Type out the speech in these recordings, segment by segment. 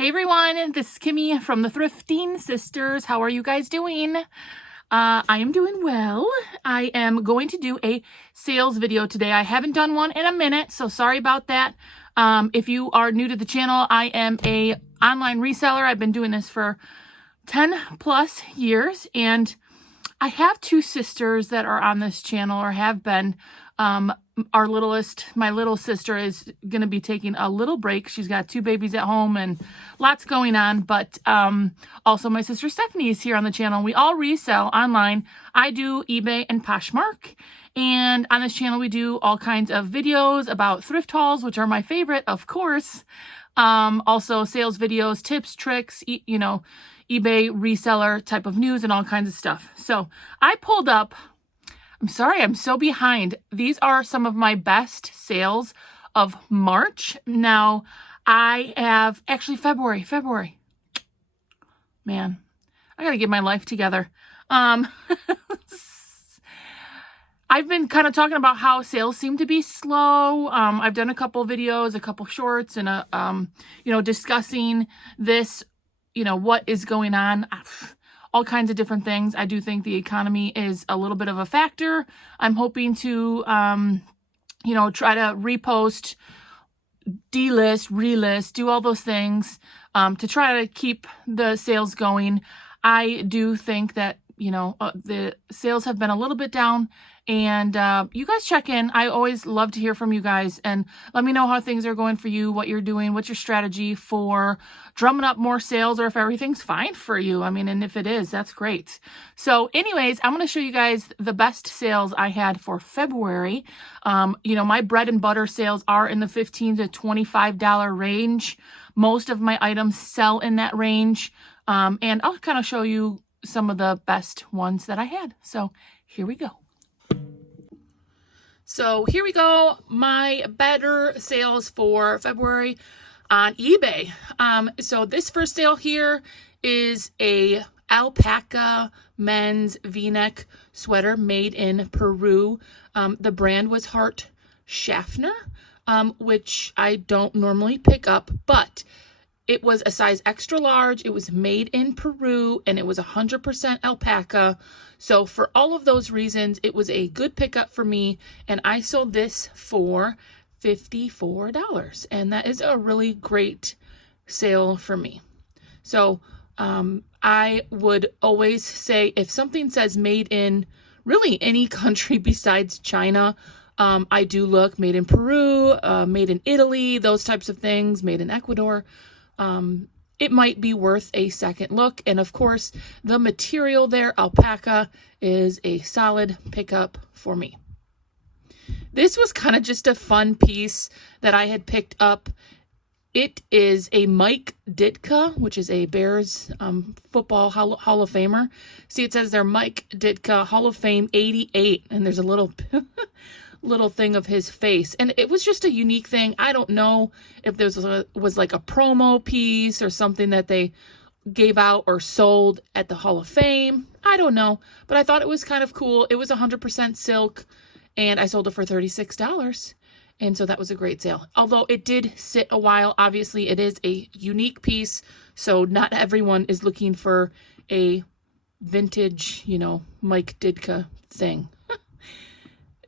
Hey everyone, this is Kimmy from the Thrifting Sisters. How are you guys doing? I am doing well. I am going to do a sales video today. I haven't done one in a minute, so sorry about that. If you are new to the channel, I am a online reseller. I've been doing this for 10 plus years, and I have two sisters that are on this channel or have been. My little sister is going to be taking a little break. She's got two babies at home and lots going on. But also my sister Stephanie is here on the channel. We all resell online. I do eBay and Poshmark. And on this channel, we do all kinds of videos about thrift hauls, which are my favorite, of course. Also sales videos, tips, tricks, eBay reseller type of news and all kinds of stuff. So I pulled up, I'm sorry, I'm so behind. These are some of my best sales of March. Now, I have, actually February. Man, I gotta get my life together. I've been kind of talking about how sales seem to be slow. I've done a couple videos, a couple shorts, and discussing this, what is going on. All kinds of different things. I do think the economy is a little bit of a factor. I'm hoping to, try to repost, delist, relist, do all those things to try to keep the sales going. I do think that, the sales have been a little bit down, and you guys check in. I always love to hear from you guys and let me know how things are going for you, what you're doing, what's your strategy for drumming up more sales, or if everything's fine for you. And if it is, that's great. So anyways, I'm going to show you guys the best sales I had for February. My bread and butter sales are in the $15 to $25 range. Most of my items sell in that range. And I'll kind of show you some of the best ones that I had. So here we go. So here we go. My better sales for February on eBay. So this first sale here is a alpaca men's V-neck sweater made in Peru. The brand was Hart Schaffner, which I don't normally pick up, but it was a size extra large. It was made in Peru, and it was 100% alpaca. So for all of those reasons, it was a good pickup for me, and I sold this for $54, and that is a really great sale for me. So I would always say, if something says made in really any country besides China, I do look made in Peru, made in Italy, those types of things, made in Ecuador. It might be worth a second look. And of course, the material there, alpaca, is a solid pickup for me. This was kind of just a fun piece that I had picked up. It is a Mike Ditka, which is a Bears football Hall of Famer. See, it says there Mike Ditka Hall of Fame 88, and there's a little little thing of his face, and it was just a unique thing. I don't know if this was like a promo piece or something that they gave out or sold at the Hall of Fame. I don't know, but I thought it was kind of cool. It was 100% silk, and I sold it for $36, and so that was a great sale. Although it did sit a while. Obviously, it is a unique piece, so not everyone is looking for a vintage, Mike Ditka thing.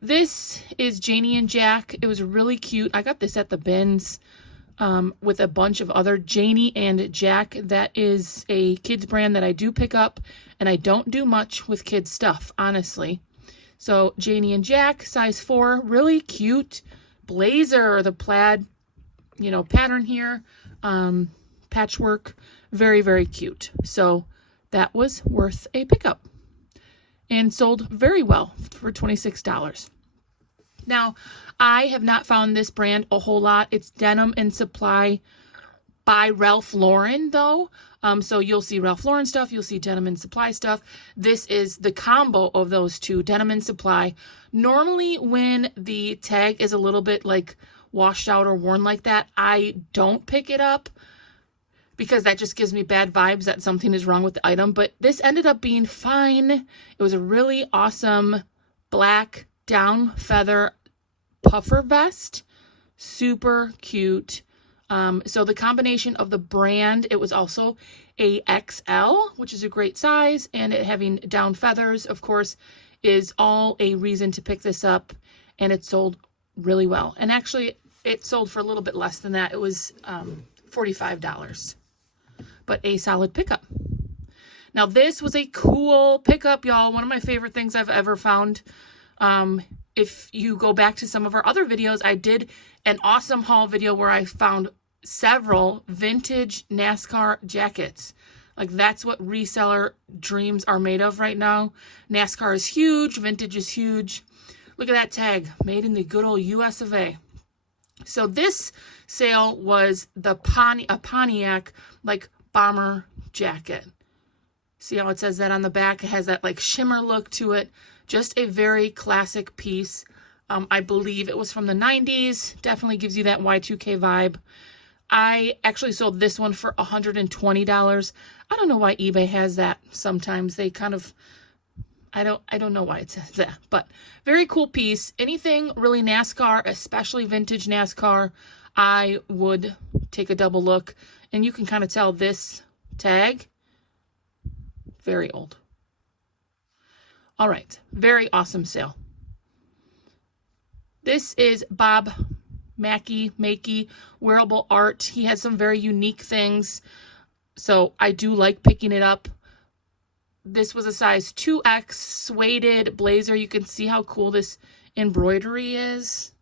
This is Janie and Jack. It was really cute. I got this at the bins with a bunch of other Janie and Jack. That is a kids brand that I do pick up, and I don't do much with kids stuff, honestly. So Janie and Jack, size 4, really cute blazer, the plaid, pattern here, patchwork, very, very cute. So that was worth a pickup and sold very well for $26. Now, I have not found this brand a whole lot. It's Denim and Supply by Ralph Lauren, though. So you'll see Ralph Lauren stuff. You'll see Denim and Supply stuff. This is the combo of those two, Denim and Supply. Normally, when the tag is a little bit like washed out or worn like that, I don't pick it up, because that just gives me bad vibes that something is wrong with the item. But this ended up being fine. It was a really awesome black down feather puffer vest. Super cute. So the combination of the brand, it was also a XL, which is a great size, and it having down feathers, of course, is all a reason to pick this up, and it sold really well. And actually, it sold for a little bit less than that. It was $45, but a solid pickup. Now, this was a cool pickup, y'all. One of my favorite things I've ever found. If you go back to some of our other videos, I did an awesome haul video where I found several vintage NASCAR jackets. Like, that's what reseller dreams are made of right now. NASCAR is huge. Vintage is huge. Look at that tag. Made in the good old US of A. So this sale was a Pontiac, like, bomber jacket. See how it says that on the back? It has that, like, shimmer look to it. Just a very classic piece. I believe it was from the 90s. Definitely gives you that Y2K vibe. I actually sold this one for $120. I don't know why eBay has that sometimes. They kind of, I don't know why it says that, but very cool piece. Anything really NASCAR, especially vintage NASCAR, I would take a double look. And you can kind of tell this tag, very old. All right, very awesome sale. This is Bob Makey wearable art. He has some very unique things, so I do like picking it up. This was a size 2X suede blazer. You can see how cool this embroidery is.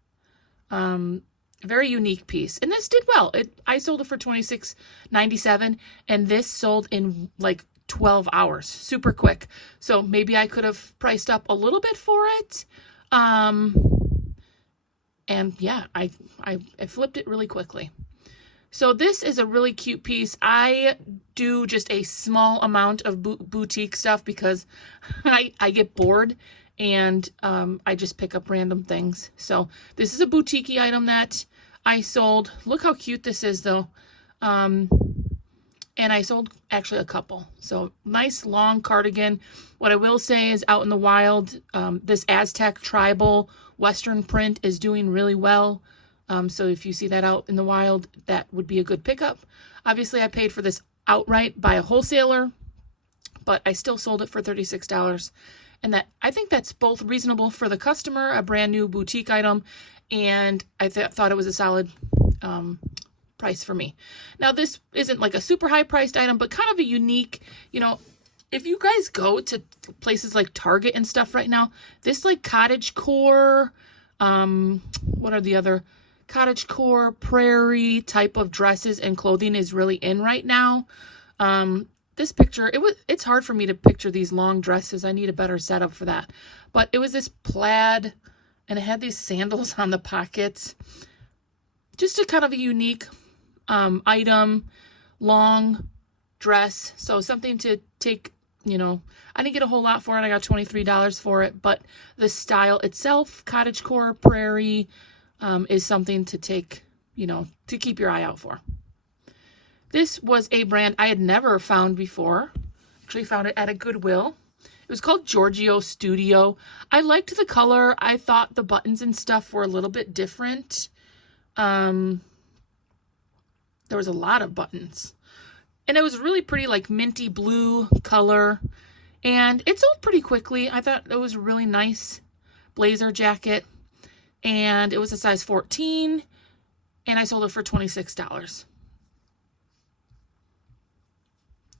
Very unique piece, and this did well. I sold it for $26.97, and this sold in like 12 hours, super quick. So maybe I could have priced up a little bit for it. And yeah, I flipped it really quickly. So this is a really cute piece. I do just a small amount of boutique stuff because I get bored, and I just pick up random things. So this is a boutique item that I sold. Look how cute this is though. And I sold actually a couple. So nice long cardigan. What I will say is out in the wild, this Aztec tribal Western print is doing really well. So if you see that out in the wild, that would be a good pickup. Obviously, I paid for this outright by a wholesaler, but I still sold it for $36. And that, I think that's both reasonable for the customer, a brand new boutique item, and I thought it was a solid price for me. Now, this isn't like a super high priced item, but kind of a unique, you know, if you guys go to places like Target and stuff right now, this like cottage core, what are the other cottage core, prairie type of dresses and clothing is really in right now. This picture, it's hard for me to picture these long dresses. I need a better setup for that. But it was this plaid, and it had these sandals on the pockets. Just a kind of a unique item, long dress. So something to take, you know, I didn't get a whole lot for it. I got $23 for it, but the style itself, cottagecore, prairie, is something to take, you know, to keep your eye out for. This was a brand I had never found before. Actually found it at a Goodwill. It was called Giorgio Studio. I liked the color. I thought the buttons and stuff were a little bit different. There was a lot of buttons. And it was really pretty, like minty blue color. And it sold pretty quickly. I thought it was a really nice blazer jacket. And it was a size 14. And I sold it for $26.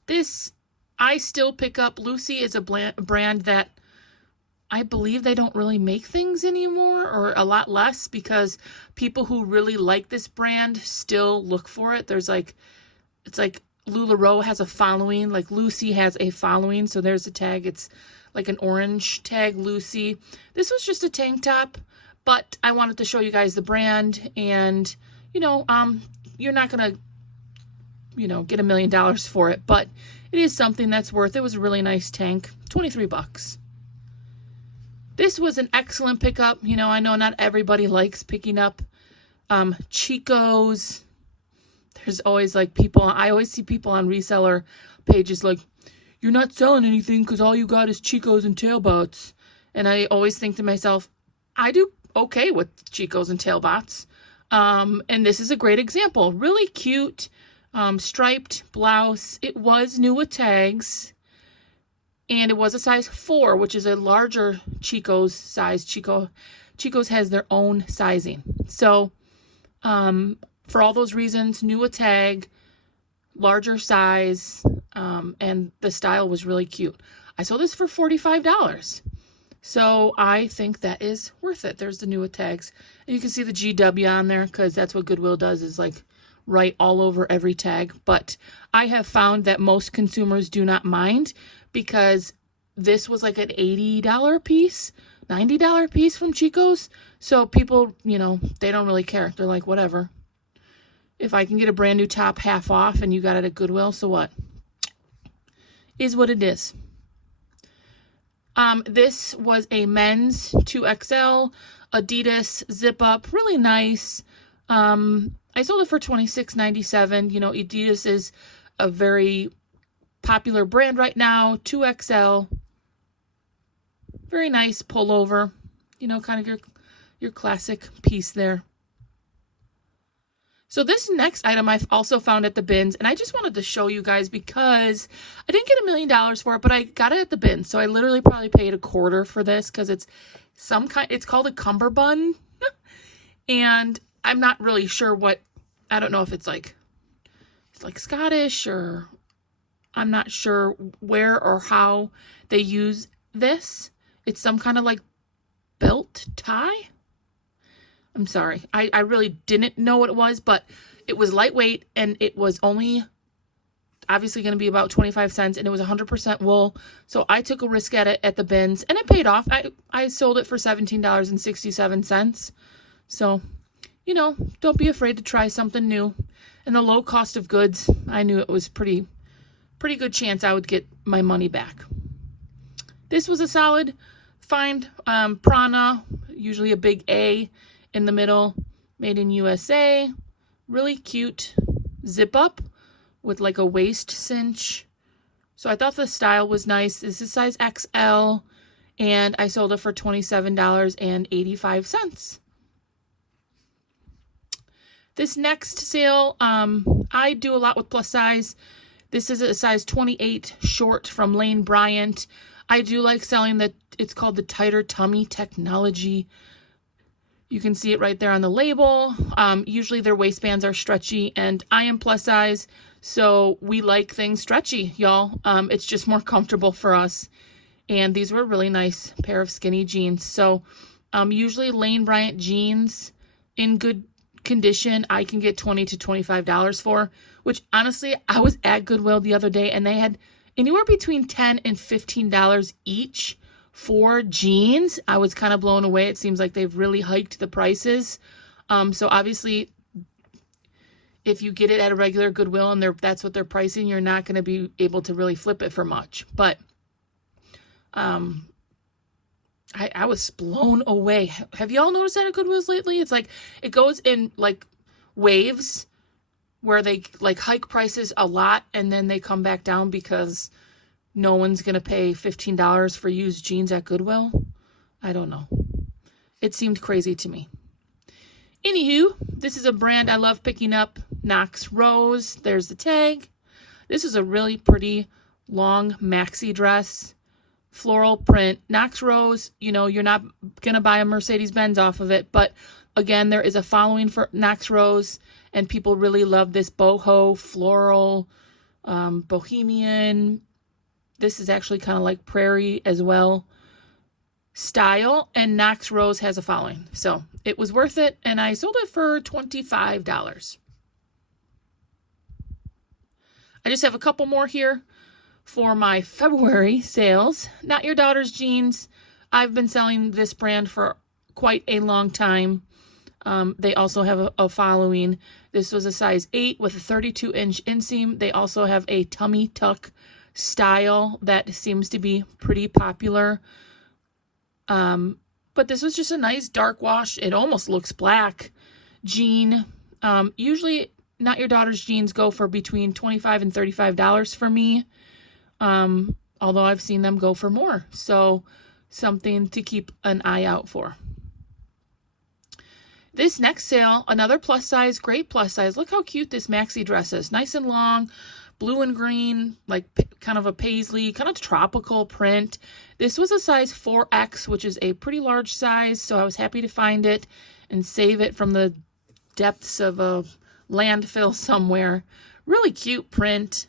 This, I still pick up. Lucy is a brand that I believe they don't really make things anymore, or a lot less, because people who really like this brand still look for it. There's like, it's like LuLaRoe has a following, like Lucy has a following. So there's a tag. It's like an orange tag, Lucy. This was just a tank top, but I wanted to show you guys the brand, and, you know, you're not going to, you know, get $1 million for it, but it is something that's worth. It was a really nice tank, 23 bucks. This was an excellent pickup. You know, I know not everybody likes picking up Chico's. There's always like people, I always see people on reseller pages like, you're not selling anything because all you got is Chico's and tailbots. And I always think to myself, I do okay with Chico's and tailbots. And this is a great example. Really cute, striped blouse. It was new with tags, and it was a size 4, which is a larger Chico's size. Chico's has their own sizing. So, for all those reasons, new with tag, larger size, and the style was really cute. I sold this for $45. So I think that is worth it. There's the new with tags. And you can see the GW on there because that's what Goodwill does, is like right all over every tag. But I have found that most consumers do not mind, because this was like an $80 piece, $90 piece from Chico's. So people, you know, they don't really care. They're like, whatever. If I can get a brand new top half off and you got it at Goodwill, so what? Is what it is. This was a men's 2XL Adidas zip up, really nice. I sold it for $26.97. You know, Adidas is a very popular brand right now. 2XL, very nice pullover. You know, kind of your classic piece there. So this next item I've also found at the bins, and I just wanted to show you guys because I didn't get $1 million for it, but I got it at the bins. So I literally probably paid $0.25 for this because it's it's called a cummerbund. And I'm not really sure I don't know if it's like Scottish, or I'm not sure where or how they use this. It's some kind of like belt tie. I'm sorry. I really didn't know what it was, but it was lightweight, and it was only obviously going to be about 25 cents, and it was 100% wool. So I took a risk at it at the bins, and it paid off. I sold it for $17.67. So, you know, don't be afraid to try something new. And the low cost of goods, I knew it was pretty good chance I would get my money back. This was a solid find. Prana, usually a big A in the middle, made in USA. Really cute zip up with like a waist cinch. So I thought the style was nice. This is size XL, and I sold it for $27.85. This next sale, I do a lot with plus size. This is a size 28 short from Lane Bryant. I do like selling it's called the tighter tummy technology. You can see it right there on the label. Usually their waistbands are stretchy, and I am plus size, so we like things stretchy, y'all. It's just more comfortable for us. And these were a really nice pair of skinny jeans. So usually Lane Bryant jeans in good condition, I can get $20 to $25 for, which honestly, I was at Goodwill the other day, and they had anywhere between $10 and $15 each for jeans. I was kind of blown away. It seems like they've really hiked the prices. So obviously, if you get it at a regular Goodwill and that's what they're pricing, you're not going to be able to really flip it for much. But I was blown away. Have y'all noticed that at Goodwills lately? It's like it goes in like waves where they like hike prices a lot, and then they come back down because no one's going to pay $15 for used jeans at Goodwill. I don't know. It seemed crazy to me. Anywho, this is a brand I love picking up. Knox Rose. There's the tag. This is a really pretty long maxi dress. Floral print. Knox Rose, you know, you're not going to buy a Mercedes-Benz off of it. But again, there is a following for Knox Rose, and people really love this boho, floral, bohemian. This is actually kind of like prairie as well style, and Knox Rose has a following. So it was worth it, and I sold it for $25. I just have a couple more here for my February sales. Not Your Daughter's Jeans. I've been selling this brand for quite a long time. They also have a following. This was a size 8 with a 32-inch inseam. They also have a tummy tuck style that seems to be pretty popular. But this was just a nice dark wash. It almost looks black jean. Usually Not Your Daughter's jeans go for between $25 and $35 for me. Although I've seen them go for more. So something to keep an eye out for. This next sale, another plus size, great plus size. Look how cute this maxi dress is. Nice and long, blue and green, like kind of a paisley, kind of tropical print. This was a size 4X, which is a pretty large size, so I was happy to find it and save it from the depths of a landfill somewhere. Really cute print.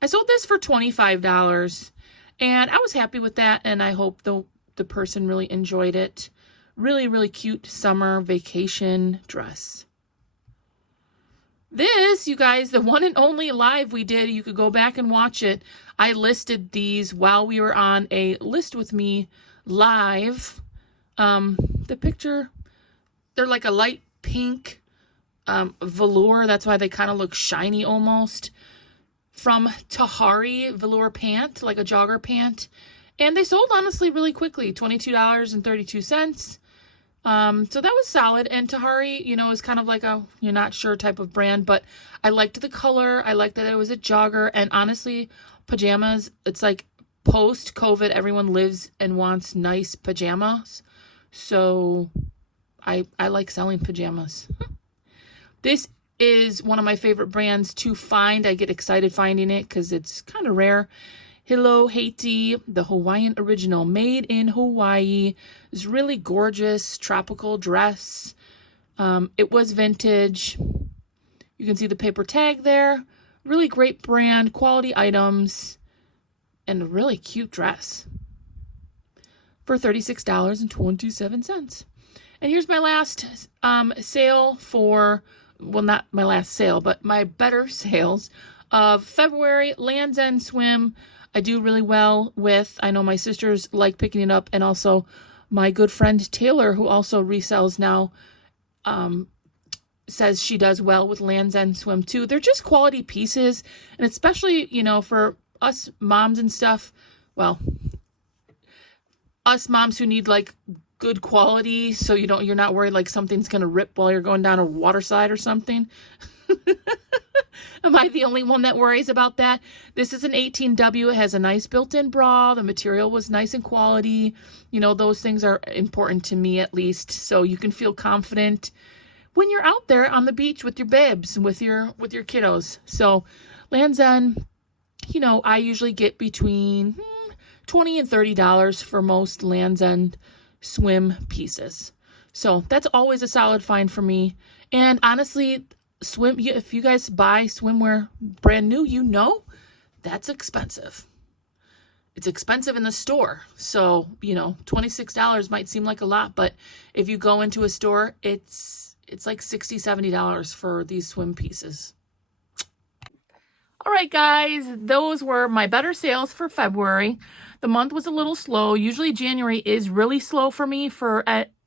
I sold this for $25, and I was happy with that, and I hope the person really enjoyed it. Really, really cute summer vacation dress. This, you guys, the one and only live we did, you could go back and watch it. I listed these while we were on a List With Me live. The picture, they're like a light pink velour. That's why they kind of look shiny almost. From Tahari velour pant, like a jogger pant. And they sold, honestly, really quickly, $22.32. So that was solid. And Tahari, you know, is kind of like a you're not sure type of brand, but I liked the color. I liked that it was a jogger. And honestly, pajamas, it's like post-COVID, everyone lives and wants nice pajamas. So I like selling pajamas. This is one of my favorite brands to find. I get excited finding it because it's kind of rare. Hello Haiti, the Hawaiian original, made in Hawaii. It's really gorgeous tropical dress. It was vintage. You can see the paper tag there. Really great brand, quality items, and a really cute dress for $36.27. And here's my last sale for, well, not my last sale, but my better sales of February. Land's End Swim. I do really well with. I know my sisters like picking it up, and also my good friend Taylor, who also resells now, says she does well with Land's End Swim too. They're just quality pieces, and especially, you know, for us moms and stuff, well, us moms who need like good quality, so you're not worried like something's gonna rip while you're going down a water slide or something. Am I the only one that worries about that? This is an 18W. It has a nice built-in bra. The material was nice and quality. You know, those things are important to me, at least, so you can feel confident when you're out there on the beach with your babes, with your kiddos. So Land's End, you know, I usually get between $20 and $30 for most Land's End swim pieces. So that's always a solid find for me. And honestly, if you guys buy swimwear brand new, you know that's expensive. It's expensive in the store. So, you know, $26 might seem like a lot, but if you go into a store, it's like $60, $70 for these swim pieces. All right, guys, those were my better sales for February. The month was a little slow. Usually January is really slow for me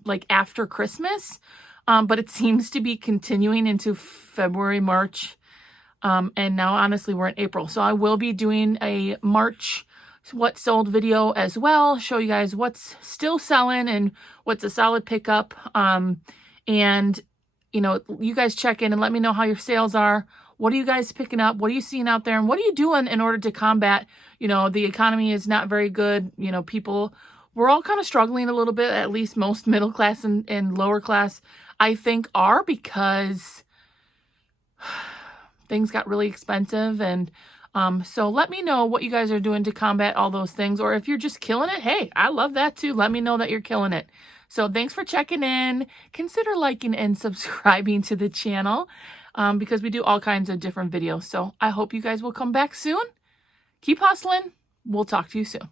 like after Christmas. But it seems to be continuing into February, March, and now honestly we're in April. So I will be doing a March what sold video as well, show you guys what's still selling and what's a solid pickup. And you know, you guys check in and let me know how your sales are. What are you guys picking up? What are you seeing out there? And what are you doing in order to combat, you know, the economy is not very good. You know, we're all kind of struggling a little bit, at least most middle class and lower class, I think, are, because things got really expensive. And so let me know what you guys are doing to combat all those things. Or if you're just killing it, hey, I love that too. Let me know that you're killing it. So thanks for checking in. Consider liking and subscribing to the channel because we do all kinds of different videos. So I hope you guys will come back soon. Keep hustling. We'll talk to you soon.